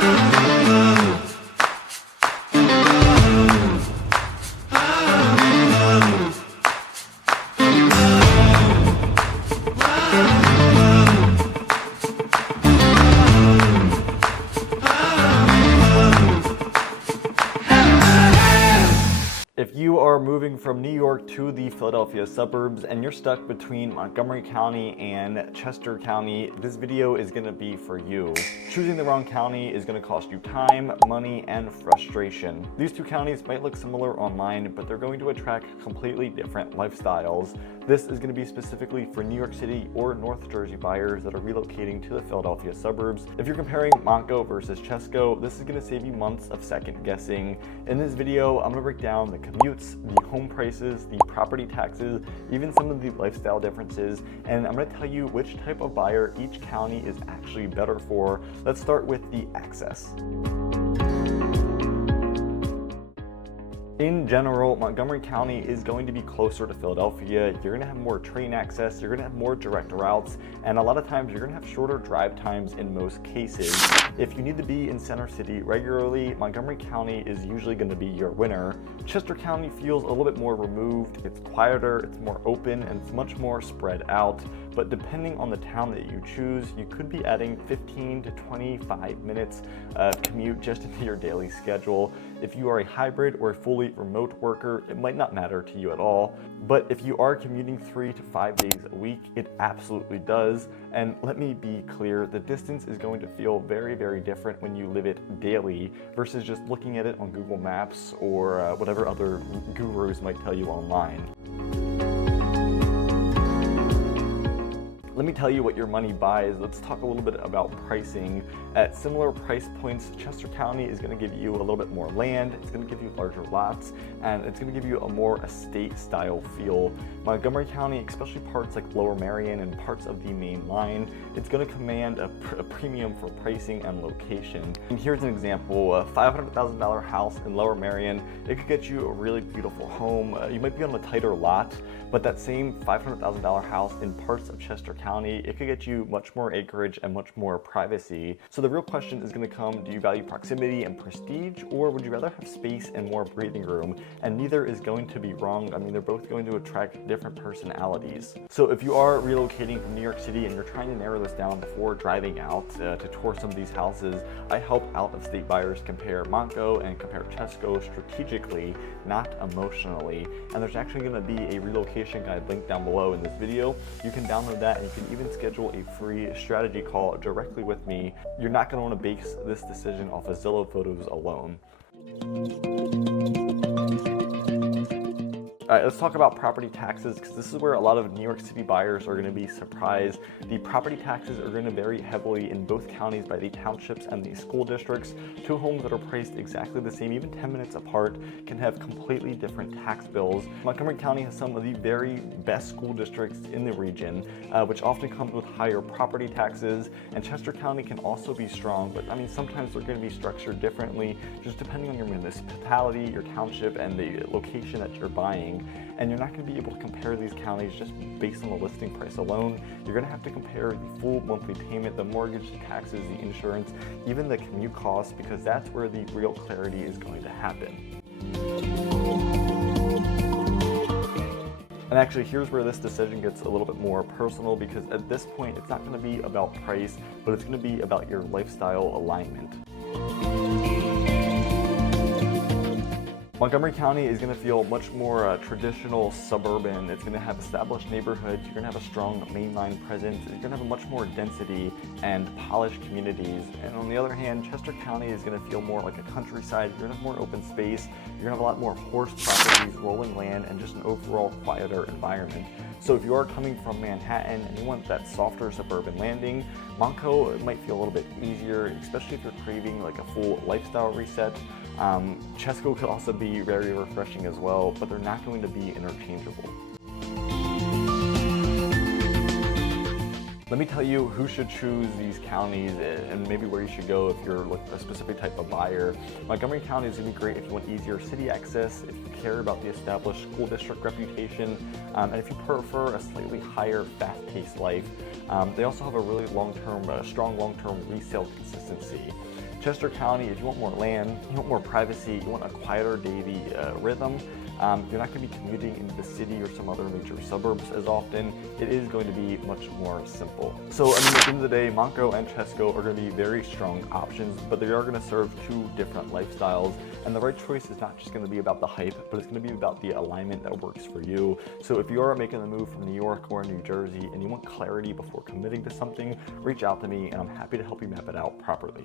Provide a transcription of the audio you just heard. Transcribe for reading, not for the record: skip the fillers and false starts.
If you are moving from New York to the Philadelphia suburbs and you're stuck between Montgomery County and Chester County, this video is going to be for you. Choosing the wrong county is going to cost you time, money, and frustration. These two counties might look similar online, but they're going to attract completely different lifestyles. This is going to be specifically for New York City or North Jersey buyers that are relocating to the Philadelphia suburbs. If you're comparing Montco versus Chesco, this is going to save you months of second guessing. In this video, I'm going to break down the commutes, the home prices, the property taxes, even some of the lifestyle differences, and I'm going to tell you which type of buyer each county is actually better for. Let's start with the access. In general, Montgomery County is going to be closer to Philadelphia. You're going to have more train access, you're going to have more direct routes, and a lot of times you're going to have shorter drive times in most cases. If you need to be in Center City regularly, Montgomery County is usually going to be your winner. Chester County feels a little bit more removed, it's quieter, it's more open, and it's much more spread out. But depending on the town that you choose, you could be adding 15 to 25 minutes commute just into your daily schedule. If you are a hybrid or a fully remote worker, it might not matter to you at all. But if you are commuting 3 to 5 days a week, it absolutely does. And let me be clear, the distance is going to feel very, very different when you live it daily versus just looking at it on Google Maps or whatever other gurus might tell you online. Let me tell you what your money buys. Let's talk a little bit about pricing. At similar price points, Chester County is going to give you a little bit more land, it's going to give you larger lots, and it's going to give you a more estate style feel. Montgomery County, especially parts like Lower Merion and parts of the main line, it's going to command a premium for pricing and location. And here's an example, a $500,000 house in Lower Merion, it could get you a really beautiful home. You might be on a tighter lot, but that same $500,000 house in parts of Chester County, it could get you much more acreage and much more privacy. So the real question is going to come, do you value proximity and prestige, or would you rather have space and more breathing room? And neither is going to be wrong. I mean, they're both going to attract different personalities. So if you are relocating from New York City and you're trying to narrow this down before driving out to tour some of these houses, I help out-of-state buyers compare Montco and compare Chesco strategically, not emotionally. And there's actually going to be a relocation guide linked down below in this video. You can download that, and you can even schedule a free strategy call directly with me. You're not going to want to base this decision off of Zillow photos alone. All right, let's talk about property taxes, because this is where a lot of New York City buyers are going to be surprised. The property taxes are going to vary heavily in both counties by the townships and the school districts. Two homes that are priced exactly the same, even 10 minutes apart, can have completely different tax bills. Montgomery County has some of the very best school districts in the region, which often comes with higher property taxes, and Chester County can also be strong, but I mean, sometimes they're going to be structured differently, just depending on your municipality, your township, and the location that you're buying. And you're not going to be able to compare these counties just based on the listing price alone. You're going to have to compare the full monthly payment, the mortgage, the taxes, the insurance, even the commute costs, because that's where the real clarity is going to happen. And actually, here's where this decision gets a little bit more personal, because at this point, it's not going to be about price, but it's going to be about your lifestyle alignment. Montgomery County is going to feel much more traditional suburban. It's going to have established neighborhoods. You're going to have a strong mainline presence. You're going to have a much more density and polished communities. And on the other hand, Chester County is going to feel more like a countryside. You're going to have more open space. You're going to have a lot more horse properties, rolling land, and just an overall quieter environment. So if you are coming from Manhattan and you want that softer suburban landing, Montco might feel a little bit easier, especially if you're craving like a full lifestyle reset. Chesco could also be very refreshing as well, but they're not going to be interchangeable. Let me tell you who should choose these counties and maybe where you should go if you're like a specific type of buyer. Montgomery County is going to be great if you want easier city access, if you care about the established school district reputation, and if you prefer a slightly higher, fast-paced life. They also have a really strong long-term resale consistency. Chester County, if you want more land, you want more privacy, you want a quieter daily rhythm, you're not going to be commuting into the city or some other major suburbs as often. It is going to be much more simple. So, at the end of the day, Montco and Chesco are going to be very strong options, but they are going to serve two different lifestyles. And the right choice is not just going to be about the hype, but it's going to be about the alignment that works for you. So if you are making the move from New York or New Jersey and you want clarity before committing to something, reach out to me and I'm happy to help you map it out properly.